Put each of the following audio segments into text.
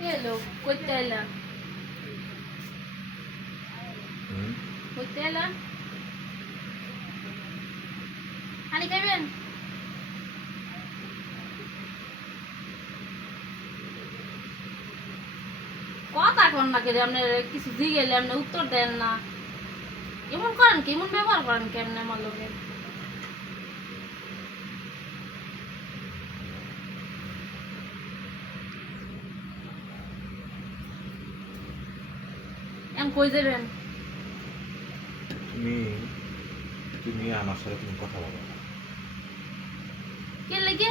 Hello, কইতে এলা কইতে এলা পানি খাইবেন? কথা কন না কেন আপনি কিছু জিগেলে আপনি উত্তর দেন না, এমন করেন কি, এমন ব্যবহার করেন কেমনে আমার লোকে? এম কই যাবেন? তুমি তুমি আমার সাথে তুমি কথা বলো না। কে লেগে?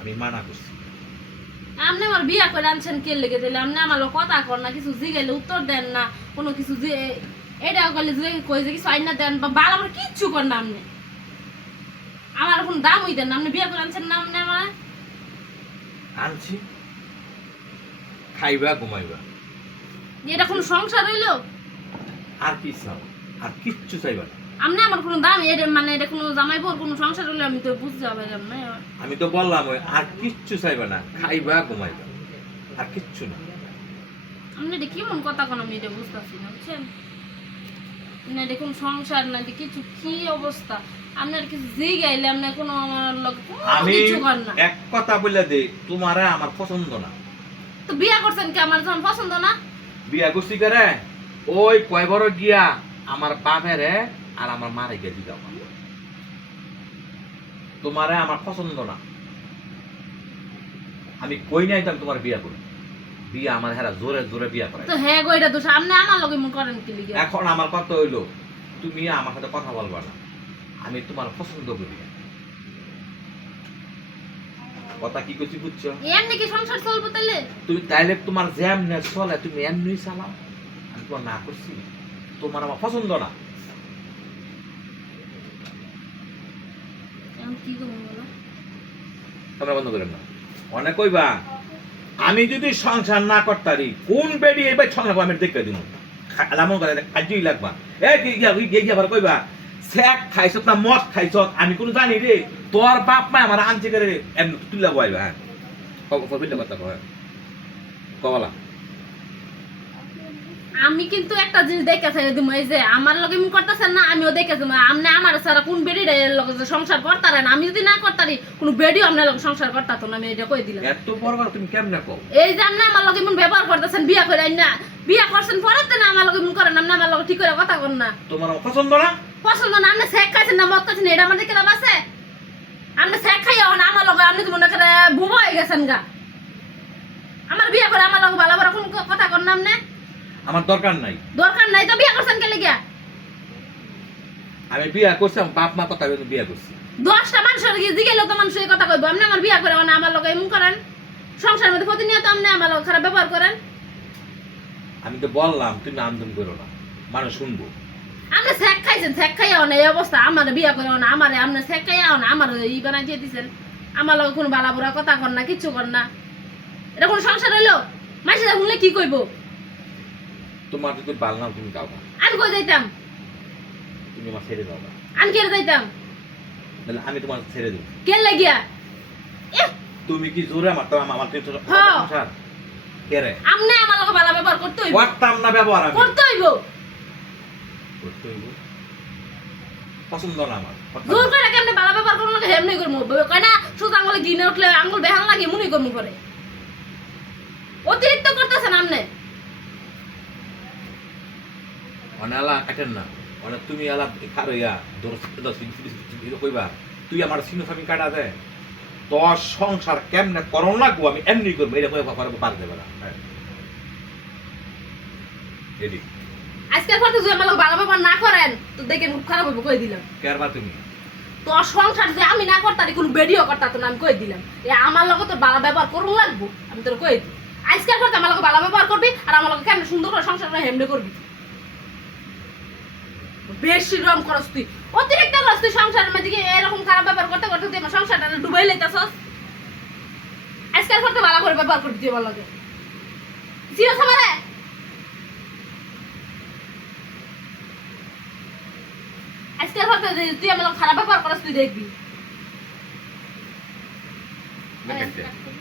আমি মানা করছি। আপনি আমার বিয়া করে আনছেন কে লেগে দিলে? আপনি আমার লোক কথা কর না, কিছু জিগেলে উত্তর দেন না, কোনো কিছু যে এটা করলে যে কই যে কিছু আইনা দেন বা বাল আমার কিচ্ছু কর না আপনি। আমার কোনো দামই দেন না, আপনি বিয়া করে আনছেন না আপনি আমার। আনছি, খাইবা ঘুমাইবা, এটা কোনো সংসার হইলো? আর কি চাও? আর কিচ্ছু চাইবা না। আপনি আমার কোনো দাম এটা মানে এটা কোনো জামাই বউর কোনো সংসার হইলো? আমি তো বুঝতে পারলাম না। আমি তো বললাম ওই আর কিচ্ছু চাইবা না, খাইবা ঘুমাইবা, আর কিচ্ছু না। আপনি এটা কেমন কথা কোন আমি এটা বুঝতেছি না, বুঝছেন? না এটা কোনো সংসার না, এটা কিছু কি অবস্থা? আপনার কিছু জিগাইলে আপনি কোনো আমার লোক আমি কিছু কর না। এক কথা বলে দেই, তোমারে আমার পছন্দ না। তো বিয়া করছেন কি আমার যখন পছন্দ না? বিয়া করছি করে ওই কয় বড় গিয়া আমার বাপেরে আর আমার মারে গিয়ে দিতে আমার তোমারে আমার পছন্দ না। আমি কই নাই তো আমি তোমার বিয়া করি, বিয়া আমার হেরা জোরে জোরে বিয়া করে। তো হ্যাঁ গো, এটা তো সামনে আমার লগে মন করেন কি লিগে? এখন আমার কথা হইলো তুমি আমার সাথে কথা বলবা না, আমি তোমার পছন্দ করি না। কথা কি কইছি বুঝছো? এমনি কি সংসার চলবো তাহলে? তুমি তাইলে তোমার যেমনে চলে তুমি এমনি চালাও, আমি তোমার না করছি, তোমার আমার পছন্দ না। এখন কি করবো বলো? তোমরা বন্ধ করেন না। অনেক কইবা আমি যদি সংসার না করতারি কোন বেডি এবার সংসার আমি দেখে দিব এমন করে কাজই লাগবা। এ গিয়া ভালো কইবা স্যাক খাইছ না মদ খাইছ আমি কোনো জানি রে, তোর বাপ মা আমার আনছে করে এমনি তুলা বইবা। হ্যাঁ কথা কয় কবলা আমি কিন্তু একটা জিনিস দেখে ছেড়ে দিব, এই যে আমার লগে মন করতেছেন না, আমিও দেখে দিব। আপনি আমার সারা কোন বেডি লগে সংসার করতারেন, আমি যদি না করতারি কোন বেডিও আপনার লগে সংসার করতাতো না, আমি এটা কই দিলাম। এত বড় কথা তুমি কেমনে কও? এই যে আপনি আমার লগে মন ব্যবহার করতেছেন, বিয়া করে না বিয়া করছেন পরে তো না আমার লগে মন করেন, আপনি আমার লগে ঠিক করে কথা কন না। তোমার আমার পছন্দ না? পছন্দ না? আপনি শেখ খাইছেন না মদ খাইছেন, এটা আমার দিকে লাভ আছে? আপনি শেখ খাইয়া না আমার লগে আপনি তো মনে করে বুবা হয়ে গেছেন গা। আমার বিয়া করে আমার লগে ভালো ভালো কোন কথা কন না আপনি। আমার দরকার নাই। দরকার নাই তো বিয়া করছেন কে লাগিয়া? আমি বিয়া করছি আমার বাপ মা কথা বলে বিয়া করছি। 10টা মানুষের জিগেলেও তো মানুষ এই কথা কইব, আপনি আমার বিয়া করে না আমার লগে এমন করেন, সংসারের মধ্যে প্রতিনিয়ত আপনি আমার লগে খারাপ ব্যবহার করেন। আমি তো বললাম তুমি আন্দোলন করো না, মানুষ শুনবো। আপনি শেখ খাইছেন, শেখ খাইয়াও না এই অবস্থা, আমার বিয়া করে না আমারে আপনি শেখ খাইয়াও না আমার ই বানাই দিয়ে দিচ্ছেন, আমার লগে কোনো বালা বুড়া কথা কর না, কিচ্ছু কর না। এটা কোনো সংসার হইলো? মাসিরা শুনলে কি কইব? তোমার যদি বাল নাও তুমি গাও না, আমি কই যাইতাম? তুমি আমার ছেড়ে দাও না, আমি কে যাইতাম? তাহলে আমি তোমার ছেড়ে দেবো। কে লাগিয়া? তুমি কি জোরে আমার তো আমার হ্যাঁ। সংসার কে রে? আপনি আমার লগে বালা ব্যবহার করতে হইব, করতাম না ব্যবহার, আমি করতে হইব। করতে হইব। পছন্দ না আমার। জোর করে কেমনে বালা ব্যবহার করব না হেমনি করব, কয় না সুদ আঙ্গুলে গিনে উঠলে আঙ্গুল বেহাল লাগে মুনি করব করে। অতিরিক্ত করতেছেন আপনি। অনালা কাটেন না, অনে তুমি আলা কারইয়া দরস কইবা তুই আমার সিনো ফামি কাটা দে, তোর সংসার কেমনে করন লাগবো আমি এমনি করবো, এটা কইবা পারবো পার দেবে না। হ্যাঁ এডি আজকের পর তো যদি আমার লগে বালা ব্যবহার না করেন তো দেখে মুখ খারাপ হইব, কই দিলাম। কেরবা তুমি তোর সংসার যে আমি না করতারি কোন ভিডিও করতাতো না, আমি কই দিলাম। এ আমার লগে তো বালা ব্যবহার করুন লাগবো, আমি তোর কই দিই। আজকের পর আমার লগে বালা ব্যবহার করবি আর আমার লগে কেমনে সুন্দর করে সংসারটা হেমনে করবি। বেশি রং করস তুই, অতিরিক্ত করস তুই সংসারের মধ্যে এরকম খারাপ ব্যবহার করতে করতে তুই আমার সংসারটা ডুবাই লাইতাছস। আজকের পর তো ভালো করে ব্যবহার করবি তুই আমার লগে। জিরো সামারে আজকের পর তুই আমার লগে খারাপ ব্যবহার করস তুই দেখবি। দেখাইছে